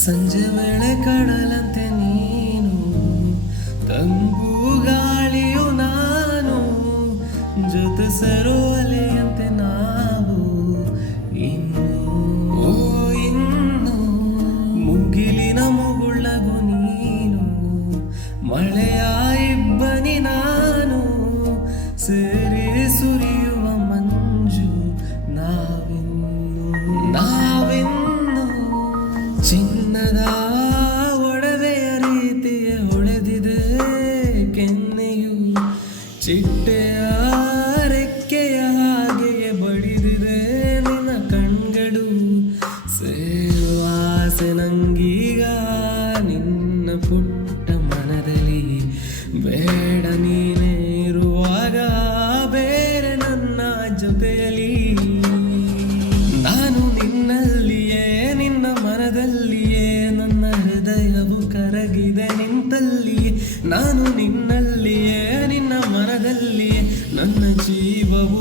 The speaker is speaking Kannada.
ಸಂಜೆ ವೇಳೆ ಕಡಲಂತೆ ನೀನು, ತಂಪು ಗಾಳಿಯು ನಾನು, ಜೊತೆ ಸರೋ ಅಲೆಯಂತೆ ನಾವು ಇನ್ನು. ಓ ಇನ್ನು ಮುಗಿಲಿನ ಮುಗುಳಗು ನೀನು, ಮಳೆಯ ಇಬ್ಬನಿ ನಾನು, ಸೇರಿ ಸುರಿಯುವ ಮಂಜು ನಾವಿನ್ನು ಚಿನ್ನದ ಒಡವೆಯ ರೀತಿಯ ಹೊಳೆದಿದೆ ಕೆನ್ನೆಯು, ಚಿಟ್ಟೆಯ ರೆಕ್ಕೆಯ ಹಾಗೆಯೇ ಬಡಿದಿದೆ ನಿನ್ನ ಕಣ್ಗಳು. ಸೇವಾಸೆ ನಂಗೀಗ ನಿನ್ನ ಪುಟ್ಟ ಮನದಲ್ಲಿ, ಬೇಡ ನೀನೇ ಇರುವಾಗ ಬೇರೆ ನನ್ನ ಜೊತೆಯಲ್ಲಿ. ನಾನು ನಿನ್ನಲ್ಲಿಯೇ ನಿನ್ನ ಮನದಲ್ಲಿಯೇ, ನನ್ನ ಹೃದಯವು ಕರಗಿದೆ ನಿಂತಲ್ಲಿಯೇ. ನಾನು ನಿನ್ನಲ್ಲಿಯೇ ನಿನ್ನ ಮನದಲ್ಲಿಯೇ, ನನ್ನ ಜೀವವು